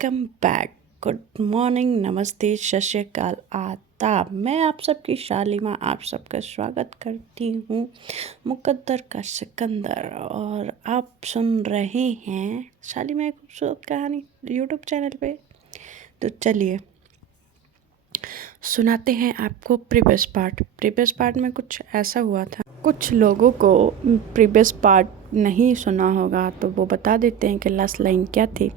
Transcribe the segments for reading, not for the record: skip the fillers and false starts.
Welcome back. Good morning, नमस्ते, सत श्री अकाल, आदाब। मैं आप सबकी शालिमा आप सबका स्वागत करती हूँ मुकद्दर का सिकंदर। और आप सुन रहे हैं शालिमा एक खूबसूरत कहानी यूट्यूब चैनल पे। तो चलिए सुनाते हैं आपको प्रीवियस पार्ट में कुछ ऐसा हुआ था। कुछ लोगों को प्रीवियस पार्ट नहीं सुना होगा तो वो बता देते हैं कि लास्ट लाइन क्या थी।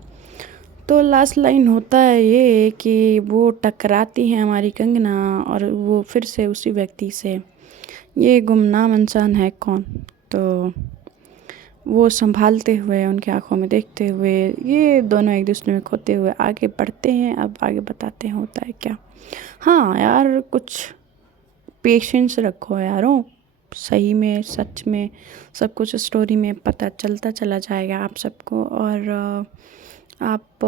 तो लास्ट लाइन होता है ये कि वो टकराती है हमारी कंगना और वो फिर से उसी व्यक्ति से। ये गुमनाम इंसान है कौन? तो वो संभालते हुए उनकी आंखों में देखते हुए ये दोनों एक दूसरे में खोते हुए आगे बढ़ते हैं। अब आगे बताते हैं होता है क्या। हाँ यार, कुछ पेशेंस रखो यारों, सही में सच में सब कुछ स्टोरी में पता चलता चला जाएगा आप सबको। और आप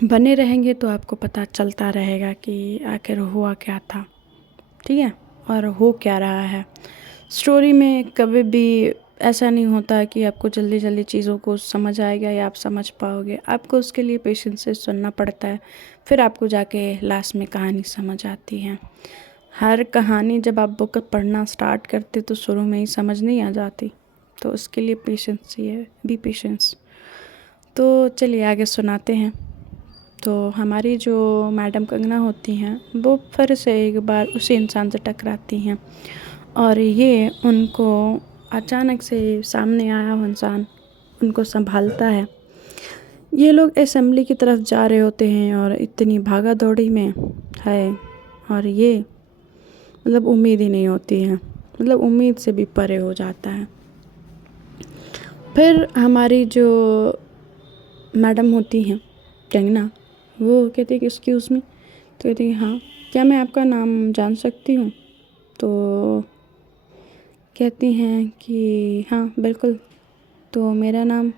बने रहेंगे तो आपको पता चलता रहेगा कि आखिर हुआ क्या था, ठीक है, और हो क्या रहा है। स्टोरी में कभी भी ऐसा नहीं होता कि आपको जल्दी जल्दी चीज़ों को समझ आएगा या आप समझ पाओगे। आपको उसके लिए पेशेंस से सुनना पड़ता है, फिर आपको जाके लास्ट में कहानी समझ आती है। हर कहानी जब आप बुक पढ़ना स्टार्ट करते तो शुरू में ही समझ नहीं आ जाती, तो उसके लिए पेशेंस चाहिए, बी पेशेंस। तो चलिए आगे सुनाते हैं। तो हमारी जो मैडम कंगना होती हैं वो फिर से एक बार उसी इंसान से टकराती हैं और ये उनको अचानक से सामने आया हुआ इंसान उनको संभालता है। ये लोग असेंबली की तरफ जा रहे होते हैं और इतनी भागा दौड़ी में है और ये मतलब उम्मीद ही नहीं होती है, मतलब उम्मीद से भी परे हो जाता है। फिर हमारी जो मैडम होती हैं कंगना, वो कहती है कि एक्सक्यूज़ मी। तो कहती है हाँ, क्या मैं आपका नाम जान सकती हूँ? तो कहती हैं कि हाँ बिल्कुल, तो मेरा नाम।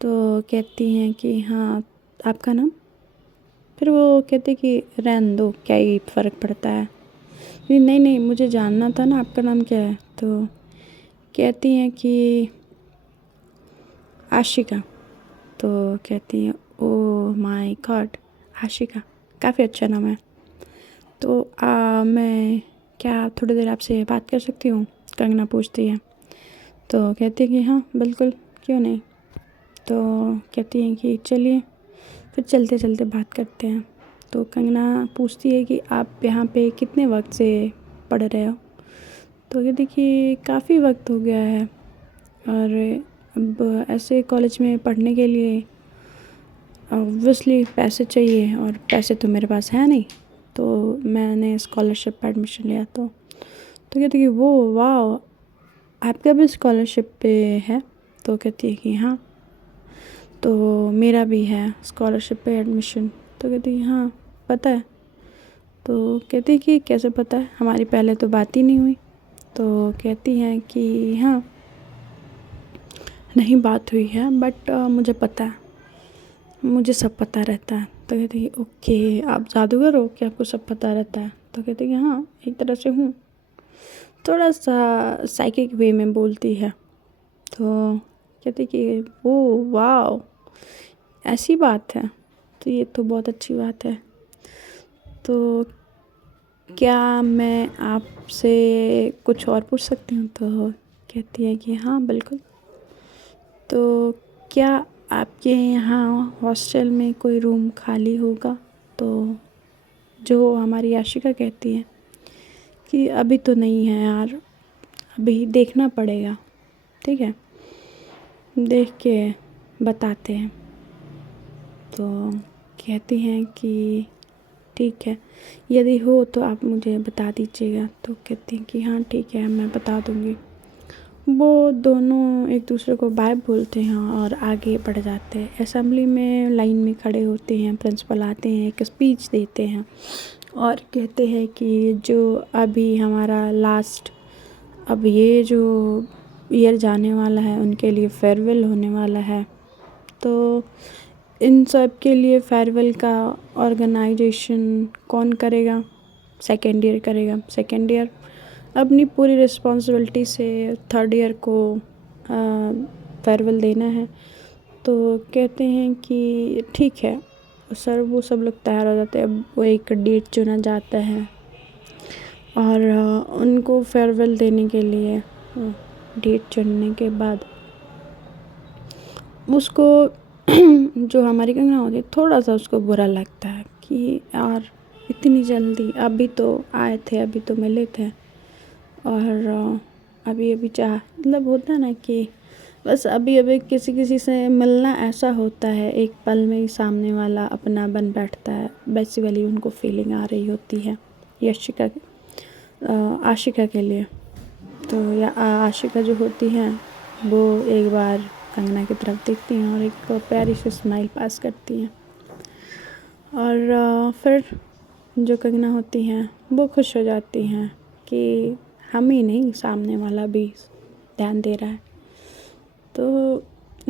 तो कहती हैं कि हाँ, आपका नाम? फिर वो कहते कि रहने दो, क्या ही फ़र्क पड़ता है। नहीं नहीं, मुझे जानना था ना आपका नाम क्या है। तो कहती हैं कि आशिका। तो कहती हैं ओह माय गॉड, आशिका काफ़ी अच्छा नाम है। तो मैं क्या थोड़ी देर आपसे बात कर सकती हूँ? कंगना पूछती है। तो कहती है कि हाँ बिल्कुल, क्यों नहीं। तो कहती हैं कि चलिए फिर चलते चलते बात करते हैं। तो कंगना पूछती है कि आप यहाँ पे कितने वक्त से पढ़ रहे हो? तो कहती कि काफ़ी वक्त हो गया है, और अब ऐसे कॉलेज में पढ़ने के लिए ऑब्वियसली पैसे चाहिए और पैसे तो मेरे पास है नहीं, तो मैंने स्कॉलरशिप पर एडमिशन लिया। तो कहती कि वो वाह, आपका भी स्कॉलरशिप पे है? तो कहती है कि हाँ, तो मेरा भी है स्कॉलरशिप पे एडमिशन। तो कहती है हाँ पता है। तो कहती है कि कैसे पता है, हमारी पहले तो बात ही नहीं हुई। तो कहती हैं कि हाँ नहीं बात हुई है, बट मुझे पता है, मुझे सब पता रहता है। तो कहती है ओके, आप जादूगर हो कि आपको सब पता रहता है? तो कहती है हाँ एक तरह से हूँ, थोड़ा सा साइकिक वे में बोलती है। तो कहती कि ओ वाह, ऐसी बात है, तो ये तो बहुत अच्छी बात है। तो क्या मैं आपसे कुछ और पूछ सकती हूँ? तो कहती है कि हाँ बिल्कुल। तो क्या आपके यहाँ हॉस्टल में कोई रूम खाली होगा? तो जो हमारी आशिका कहती है कि अभी तो नहीं है यार, अभी देखना पड़ेगा, ठीक है, देख के बताते हैं। तो कहती हैं कि ठीक है, यदि हो तो आप मुझे बता दीजिएगा। तो कहती हैं कि हाँ ठीक है, मैं बता दूँगी। वो दोनों एक दूसरे को बाय बोलते हैं और आगे बढ़ जाते हैं। असेंबली में लाइन में खड़े होते हैं, प्रिंसिपल आते हैं, एक स्पीच देते हैं और कहते हैं कि जो अभी हमारा लास्ट, अब ये जो ईयर जाने वाला है उनके लिए फेयरवेल होने वाला है। तो इन सब के लिए फेयरवेल का ऑर्गेनाइजेशन कौन करेगा? सेकेंड ईयर करेगा। सेकेंड ईयर अपनी पूरी रिस्पॉन्सिबिलिटी से थर्ड ईयर को फेयरवेल देना है। तो तो कहते हैं कि ठीक है सर। वो सब लोग तैयार हो जाते हैं। अब वो एक डेट चुना जाता है और उनको फेयरवेल देने के लिए डेट चुनने के बाद उसको जो हमारी कंगना होती है थोड़ा सा उसको बुरा लगता है कि यार इतनी जल्दी, अभी तो आए थे, अभी तो मिले थे और अभी अभी चाह मतलब होता है ना कि बस अभी अभी किसी किसी से मिलना ऐसा होता है, एक पल में ही सामने वाला अपना बन बैठता है। वैसी वाली उनको फीलिंग आ रही होती है आशिका के लिए। तो या आशिका जो होती हैं वो एक बार कंगना की तरफ देखती हैं और एक प्यारी सी स्माइल पास करती हैं और फिर जो कंगना होती हैं वो खुश हो जाती हैं कि हम ही नहीं सामने वाला भी ध्यान दे रहा है। तो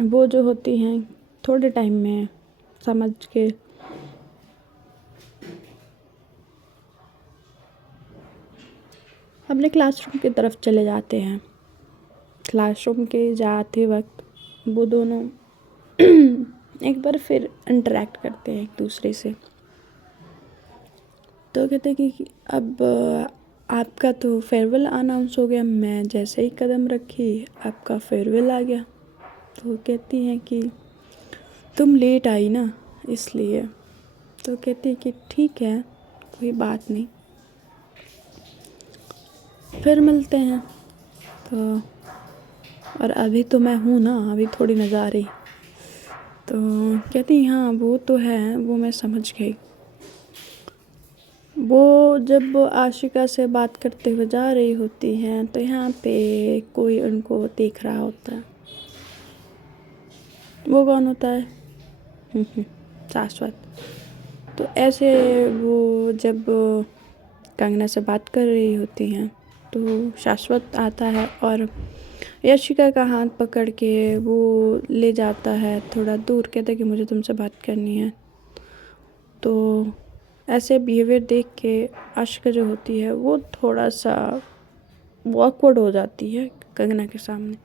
वो जो होती हैं थोड़े टाइम में समझ के अपने क्लासरूम की तरफ चले जाते हैं। क्लासरूम के जाते वक्त वो दोनों एक बार फिर इंटरेक्ट करते हैं एक दूसरे से। तो कहते हैं कि अब आपका तो फेयरवेल अनाउंस हो गया। मैं जैसे ही कदम रखी आपका फेयरवेल आ गया। तो कहती हैं कि तुम लेट आई ना इसलिए। तो कहती है कि ठीक है कोई बात नहीं, फिर मिलते हैं। तो और अभी तो मैं हूँ ना, अभी थोड़ी न जा रही। तो कहती हाँ वो तो है, वो मैं समझ गई। वो जब आशिका से बात करते हुए जा रही होती हैं तो यहाँ पे कोई उनको देख रहा होता है। वो कौन होता है? शाश्वत। तो ऐसे वो जब कंगना से बात कर रही होती हैं तो शाश्वत आता है और यशिका का हाथ पकड़ के वो ले जाता है थोड़ा दूर। कहता है कि मुझे तुमसे बात करनी है। तो ऐसे बिहेवियर देख के आशिका जो होती है वो थोड़ा सा ऑकवर्ड हो जाती है कंगना के सामने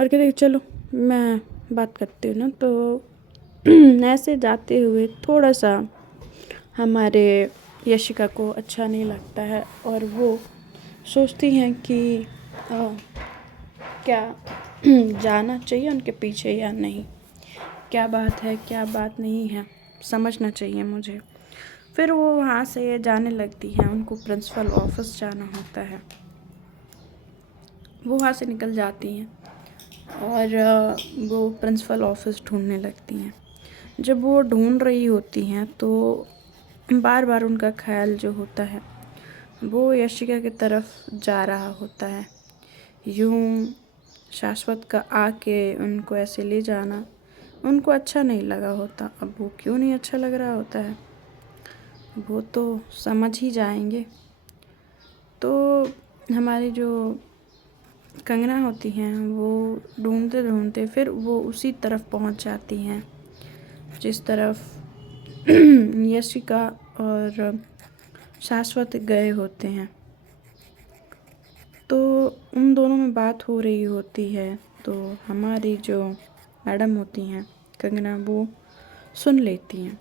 और कहती है चलो मैं बात करती हूँ ना। तो ऐसे जाते हुए थोड़ा सा हमारे यशिका को अच्छा नहीं लगता है और वो सोचती हैं कि क्या जाना चाहिए उनके पीछे या नहीं, क्या बात है क्या बात नहीं है, समझना चाहिए मुझे। फिर वो वहाँ से जाने लगती हैं। उनको प्रिंसिपल ऑफिस जाना होता है। वो वहाँ से निकल जाती हैं और वो प्रिंसिपल ऑफिस ढूंढने लगती हैं। जब वो ढूंढ रही होती हैं तो बार बार उनका ख्याल जो होता है वो यशिका की तरफ जा रहा होता है। यूं शाश्वत का आके उनको ऐसे ले जाना उनको अच्छा नहीं लगा होता। अब वो क्यों नहीं अच्छा लग रहा होता है वो तो समझ ही जाएंगे। तो हमारी जो कंगना होती हैं वो ढूंढते ढूंढते फिर वो उसी तरफ पहुंच जाती हैं जिस तरफ यशिका और शाश्वत गए होते हैं। तो उन दोनों में बात हो रही होती है। तो हमारी जो मैडम होती हैं कंगना वो सुन लेती हैं।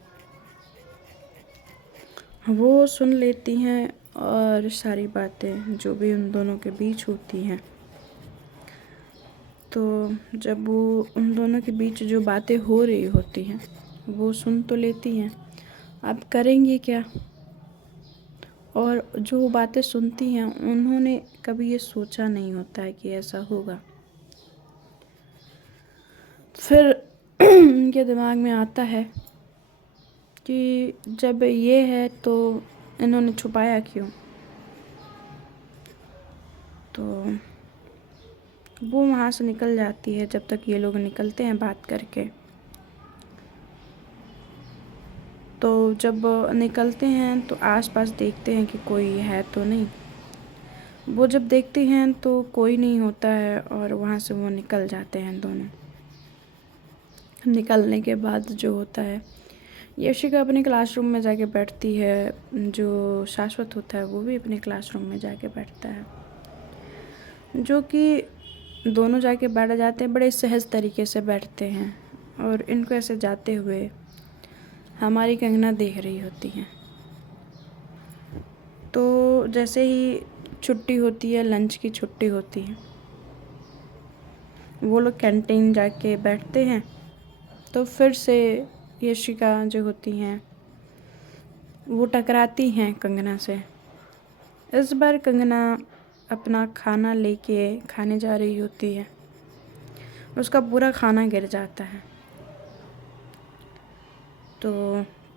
वो सुन लेती हैं और सारी बातें जो भी उन दोनों के बीच होती हैं। तो जब वो उन दोनों के बीच जो बातें हो रही होती हैं वो सुन तो लेती हैं। अब करेंगी क्या? और जो बातें सुनती हैं उन्होंने कभी ये सोचा नहीं होता है कि ऐसा होगा। फिर उनके दिमाग में आता है कि जब ये है तो इन्होंने छुपाया क्यों। तो वो वहाँ से निकल जाती है जब तक ये लोग निकलते हैं बात करके। तो जब निकलते हैं तो आसपास देखते हैं कि कोई है तो नहीं। वो जब देखते हैं तो कोई नहीं होता है और वहाँ से वो निकल जाते हैं दोनों। निकलने के बाद जो होता है यशिका अपने क्लासरूम में जाके बैठती है। जो शाश्वत होता है वो भी अपने क्लासरूम में जाके बैठता है। जो कि दोनों जाके बैठ जाते हैं, बड़े सहज तरीके से बैठते हैं और इनको ऐसे जाते हुए हमारी कंगना देख रही होती हैं। तो जैसे ही छुट्टी होती है, लंच की छुट्टी होती है, वो लोग कैंटीन जाके बैठते हैं। तो फिर से यशिका जो होती हैं वो टकराती हैं कंगना से। इस बार कंगना अपना खाना लेके खाने जा रही होती है, उसका पूरा खाना गिर जाता है। तो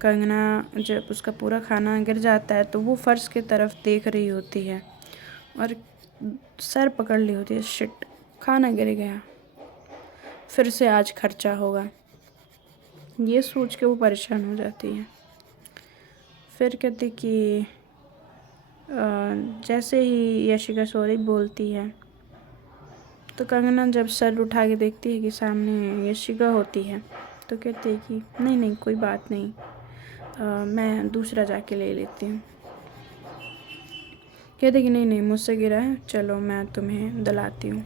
कंगना जब उसका पूरा खाना गिर जाता है तो वो फर्श की तरफ देख रही होती है और सर पकड़ ली होती है, शिट खाना गिर गया, फिर से आज खर्चा होगा, ये सोच के वो परेशान हो जाती है। फिर कहती कि जैसे ही यशिका सॉरी बोलती है तो कंगना जब सर उठा के देखती है कि सामने यशिका होती है तो कहती है कि नहीं नहीं कोई बात नहीं, मैं दूसरा जाके ले लेती हूँ। कहते कि नहीं नहीं मुझसे गिरा है, चलो मैं तुम्हें दिलाती हूँ।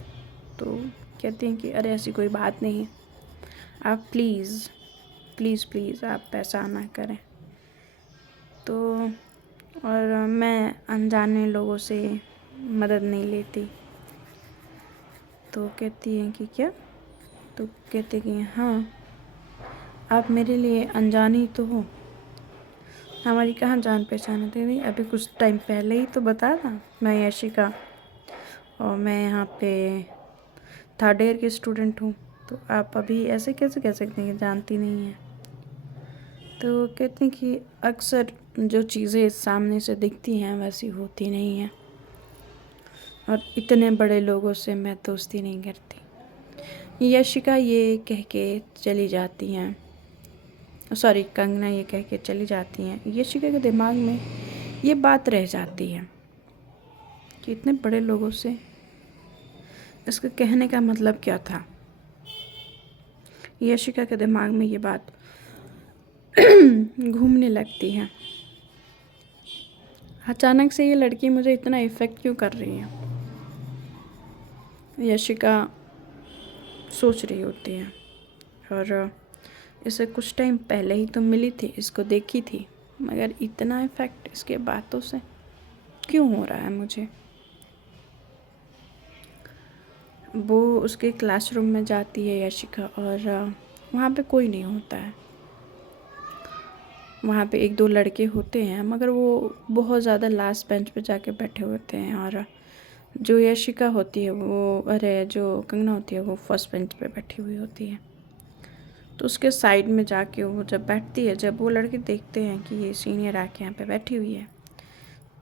तो कहती हैं कि अरे ऐसी कोई बात नहीं है, आप प्लीज़ प्लीज़ प्लीज़ आप ऐसा ना करें। तो और मैं अनजाने लोगों से मदद नहीं लेती। तो कहती हैं कि क्या? तो कहते कि हाँ आप मेरे लिए अनजानी ही तो हो, हमारी कहाँ जान पहचान होती नहीं। अभी कुछ टाइम पहले ही तो बताया था मैं यशिका और मैं यहाँ पे थर्ड ईयर की स्टूडेंट हूँ, तो आप अभी ऐसे कैसे कह सकते हैं कि जानती नहीं हैं। तो कहते हैं कि अक्सर जो चीज़ें सामने से दिखती हैं वैसी होती नहीं हैं और इतने बड़े लोगों से मैं दोस्ती नहीं करती। यशिका ये कह के चली जाती हैं, सॉरी कंगना ये कह के चली जाती हैं। यशिका के दिमाग में ये बात रह जाती है कि इतने बड़े लोगों से इसके कहने का मतलब क्या था। यशिका के दिमाग में ये बात घूमने लगती है, अचानक से ये लड़की मुझे इतना इफ़ेक्ट क्यों कर रही है। यशिका सोच रही होती है और इसे कुछ टाइम पहले ही तो मिली थी, इसको देखी थी, मगर इतना इफ़ेक्ट इसके बातों से क्यों हो रहा है मुझे। वो उसके क्लासरूम में जाती है यशिका और वहाँ पे कोई नहीं होता है। वहाँ पे एक दो लड़के होते हैं मगर वो बहुत ज़्यादा लास्ट बेंच पे जाके बैठे होते हैं और जो यशिका होती है जो कंगना होती है वो फर्स्ट बेंच पे बैठी हुई होती है। तो उसके साइड में जाके वो जब बैठती है, जब वो लड़के देखते हैं कि ये सीनियर आके यहाँ पे बैठी हुई है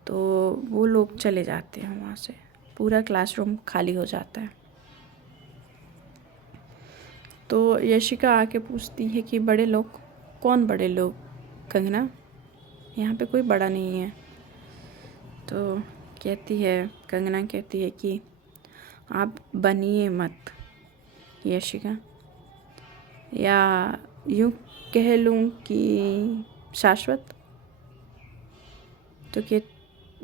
तो वो लोग चले जाते हैं वहाँ से, पूरा क्लासरूम खाली हो जाता है। तो यशिका आके पूछती है कि बड़े लोग? कौन बड़े लोग कंगना? यहाँ पे कोई बड़ा नहीं है। तो कंगना कहती है कि आप बनिए मत यशिका, या यूँ कह लूँ कि शाश्वत। तो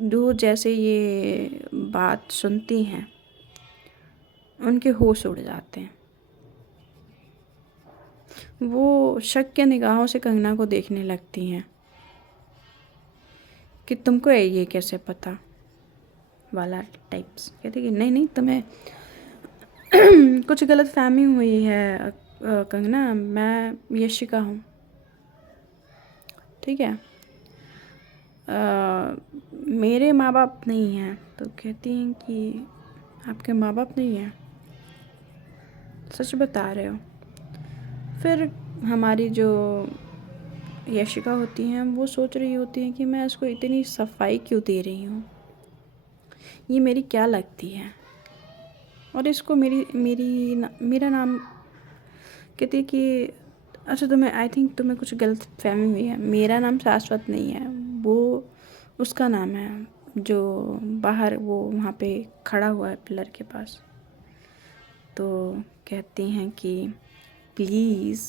दो जैसे ये बात सुनती हैं उनके होश उड़ जाते हैं। वो शक के निगाहों से कंगना को देखने लगती हैं कि तुमको ये कैसे पता वाला टाइप्स। कहती कि नहीं नहीं तुम्हें कुछ गलत फहमी हुई है कंगना, मैं यशिका हूँ, ठीक है। मेरे माँ बाप नहीं हैं। तो कहती हैं कि आपके माँ बाप नहीं हैं? सच बता रहे हो? फिर हमारी जो यशिका होती हैं वो सोच रही होती हैं कि मैं इसको इतनी सफाई क्यों दे रही हूँ, ये मेरी क्या लगती है, और इसको मेरा नाम। कहती है कि अच्छा आई थिंक तुम्हें कुछ गलत फहमी हुई है, मेरा नाम शाश्वत नहीं है, वो उसका नाम है जो बाहर वो वहाँ पे खड़ा हुआ है पिलर के पास। तो कहती हैं कि प्लीज़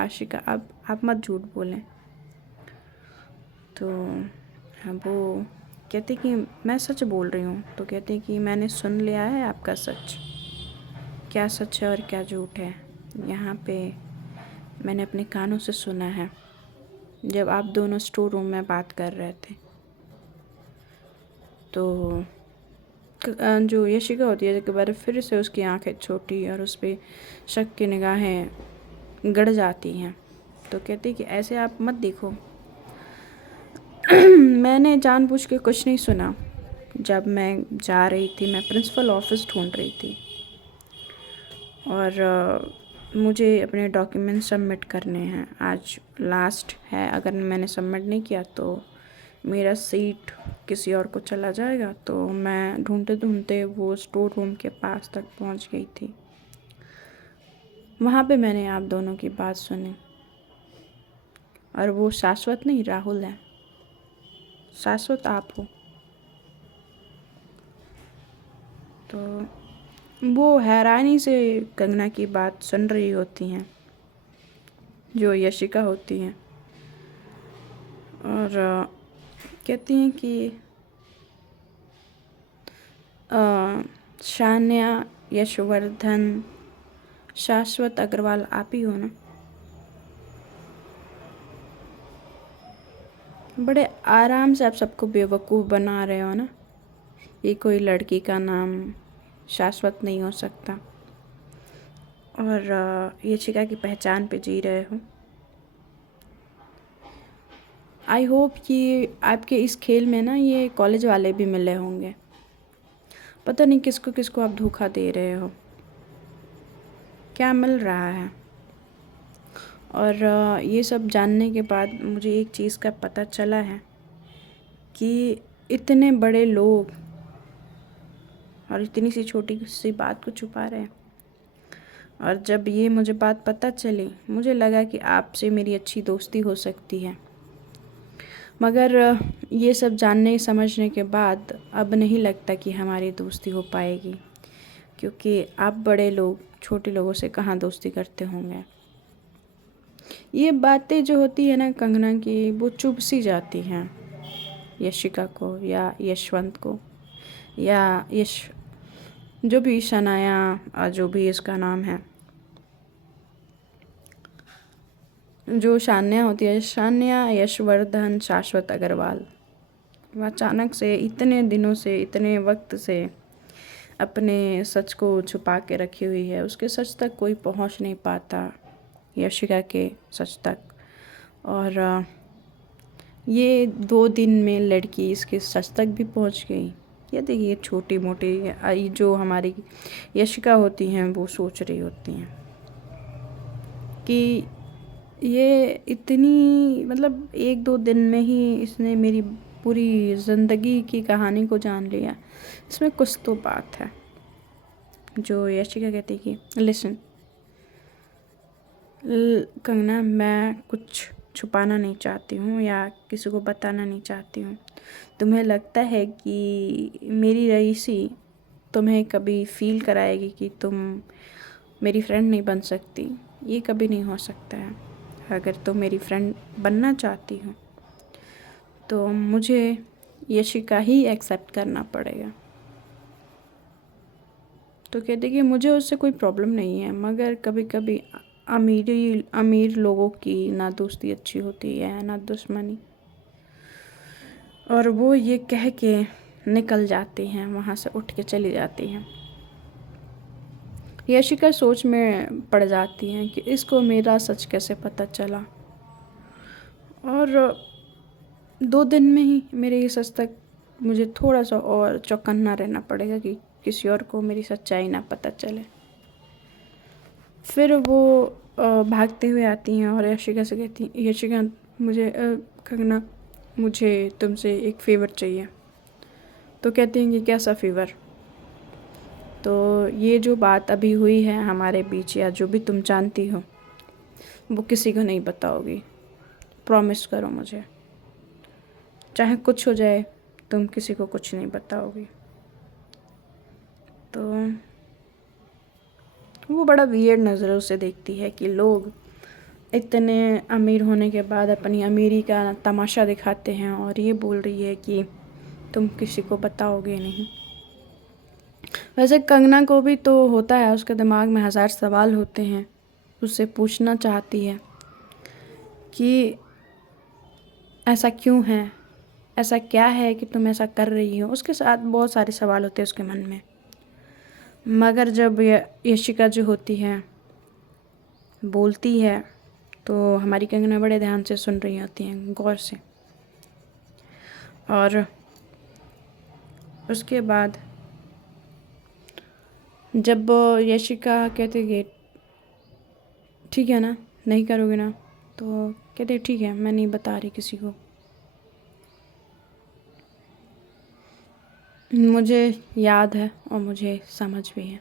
आशिका आप मत झूठ बोलें। तो वो कहते कि मैं सच बोल रही हूँ। तो कहते कि मैंने सुन लिया है आपका सच, क्या सच है और क्या झूठ है। यहाँ पे मैंने अपने कानों से सुना है जब आप दोनों स्टोर रूम में बात कर रहे थे। तो जो यशिका होती है, एक बार फिर से उसकी आंखें छोटी और उस पर शक की निगाहें गड़ जाती हैं। तो कहती कि ऐसे आप मत देखो। मैंने जानबूझ के कुछ नहीं सुना। जब मैं जा रही थी, मैं प्रिंसिपल ऑफिस ढूंढ रही थी और मुझे अपने डॉक्यूमेंट सबमिट करने हैं। आज लास्ट है, अगर मैंने सबमिट नहीं किया तो मेरा सीट किसी और को चला जाएगा। तो मैं ढूंढते ढूंढते वो स्टोर रूम के पास तक पहुंच गई थी। वहाँ पे मैंने आप दोनों की बात सुनी। और वो शाश्वत नहीं, राहुल है। शाश्वत आप हो। तो वो हैरानी से कंगना की बात सुन रही होती हैं, जो यशिका होती हैं, और कहती हैं कि शान्या, यशवर्धन, शाश्वत अग्रवाल आप ही हो ना? बड़े आराम से आप सबको बेवकूफ़ बना रहे हो ना। ये कोई लड़की का नाम शाश्वत नहीं हो सकता और यशिका की पहचान पे जी रहे हो। आई होप कि आपके इस खेल में ना ये कॉलेज वाले भी मिले होंगे। पता नहीं किसको किसको आप धोखा दे रहे हो, क्या मिल रहा है। और ये सब जानने के बाद मुझे एक चीज़ का पता चला है कि इतने बड़े लोग और इतनी सी छोटी सी बात को छुपा रहे हैं। और जब ये मुझे बात पता चली, मुझे लगा कि आपसे मेरी अच्छी दोस्ती हो सकती है, मगर ये सब जानने समझने के बाद अब नहीं लगता कि हमारी दोस्ती हो पाएगी, क्योंकि आप बड़े लोग छोटे लोगों से कहाँ दोस्ती करते होंगे। ये बातें जो होती है ना कंगना की, वो चुभ सी जाती हैं यशिका को या यशवंत को या जो भी शनाया, जो भी इसका नाम है, जो शान्या होती है, शान्या, यशवर्धन, शाश्वत अग्रवाल। वो अचानक से इतने दिनों से, इतने वक्त से अपने सच को छुपा के रखी हुई है। उसके सच तक कोई पहुंच नहीं पाता, यशिका के सच तक। और ये 2 दिन में लड़की इसके सच तक भी पहुंच गई। ये देखिए, छोटी मोटी जो हमारी यशिका होती हैं वो सोच रही होती हैं कि ये इतनी, मतलब 1-2 दिन में ही इसने मेरी पूरी ज़िंदगी की कहानी को जान लिया। इसमें कुछ तो बात है। जो यशिका कहती कि लिसन कंगना, मैं कुछ छुपाना नहीं चाहती हूँ या किसी को बताना नहीं चाहती हूँ। तुम्हें लगता है कि मेरी रईसी तुम्हें कभी फील कराएगी कि तुम मेरी फ्रेंड नहीं बन सकती? ये कभी नहीं हो सकता है। अगर तुम मेरी फ्रेंड बनना चाहती हो तो मुझे यशिका ही एक्सेप्ट करना पड़ेगा। तो कहते कि मुझे उससे कोई प्रॉब्लम नहीं है, मगर कभी कभी अमीर लोगों की ना दोस्ती अच्छी होती है ना दुश्मनी। और वो ये कह के निकल जाती हैं, वहाँ से उठ के चली जाती हैं। यशिका सोच में पड़ जाती हैं कि इसको मेरा सच कैसे पता चला, और 2 दिन में ही मेरे ये सच तक मुझे थोड़ा सा और चौकन्ना रहना पड़ेगा कि किसी और को मेरी सच्चाई ना पता चले। फिर वो भागते हुए आती हैं और यशिका से कहती हैं, यशिका मुझे कंगना, मुझे तुमसे एक फ़ेवर चाहिए। तो कहती हैं कि कैसा फ़ेवर? तो ये जो बात अभी हुई है हमारे बीच, या जो भी तुम जानती हो, वो किसी को नहीं बताओगी। प्रॉमिस करो मुझे, चाहे कुछ हो जाए, तुम किसी को कुछ नहीं बताओगी। तो वो बड़ा वियर्ड नज़रों से देखती है कि लोग इतने अमीर होने के बाद अपनी अमीरी का तमाशा दिखाते हैं, और ये बोल रही है कि तुम किसी को बताओगे नहीं। वैसे कंगना को भी तो होता है, उसके दिमाग में 1000 सवाल होते हैं, उससे पूछना चाहती है कि ऐसा क्यों है, ऐसा क्या है कि तुम ऐसा कर रही हो। उसके साथ बहुत सारे सवाल होते हैं उसके मन में। मगर जब यशिका जो होती है बोलती है तो हमारी कंगना बड़े ध्यान से सुन रही होती हैं, गौर से। और उसके बाद जब यशिका कहते कि ठीक है ना, नहीं करोगे ना, तो कहते ठीक है, मैं नहीं बता रही किसी को। मुझे याद है और मुझे समझ भी है।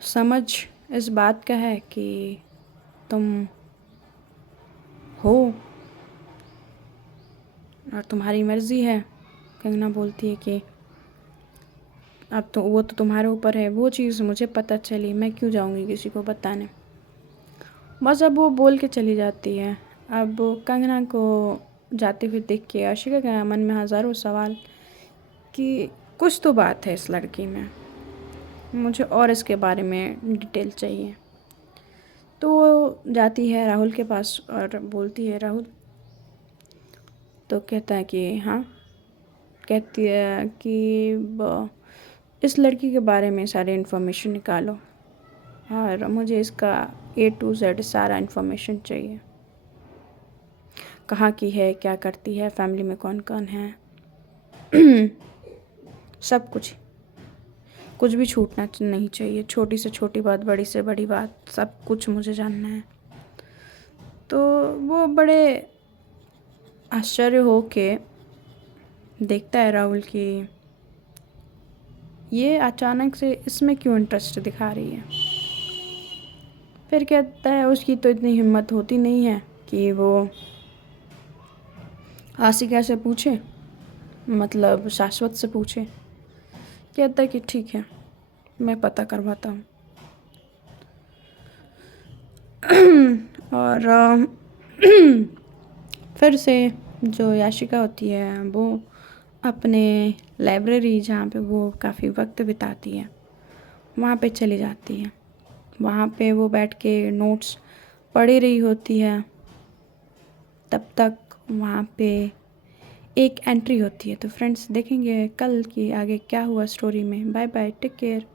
समझ इस बात का है कि तुम हो और तुम्हारी मर्ज़ी है। कंगना बोलती है कि अब तो वो तो तुम्हारे ऊपर है। वो चीज़ मुझे पता चली, मैं क्यों जाऊंगी किसी को बताने। बस अब वो बोल के चली जाती है। अब कंगना को जाते हुए देख के आशिका के मन में हज़ारों सवाल कि कुछ तो बात है इस लड़की में, मुझे और इसके बारे में डिटेल चाहिए। तो वो जाती है राहुल के पास और बोलती है राहुल। तो कहता है कि हाँ। कहती है कि इस लड़की के बारे में सारी इन्फॉर्मेशन निकालो और मुझे इसका A to Z सारा इन्फॉर्मेशन चाहिए। कहाँ की है, क्या करती है, फैमिली में कौन कौन है, सब कुछ भी छूटना नहीं चाहिए। छोटी से छोटी बात, बड़ी से बड़ी बात, सब कुछ मुझे जानना है। तो वो बड़े आश्चर्य हो के देखता है राहुल कि ये अचानक से इसमें क्यों इंटरेस्ट दिखा रही है। फिर कहता है उसकी तो इतनी हिम्मत होती नहीं है कि वो आशिका से पूछे, मतलब शाश्वत से पूछे। कहता है कि ठीक है, मैं पता करवाता हूँ। और फिर से जो याशिका होती है वो अपने लाइब्रेरी, जहाँ पे वो काफ़ी वक्त बिताती है, वहाँ पे चली जाती है। वहाँ पे वो बैठ के नोट्स पढ़ ही रही होती है। तब तक वहाँ पे एक एंट्री होती है। तो फ्रेंड्स, देखेंगे कल की आगे क्या हुआ स्टोरी में। Bye bye, take care.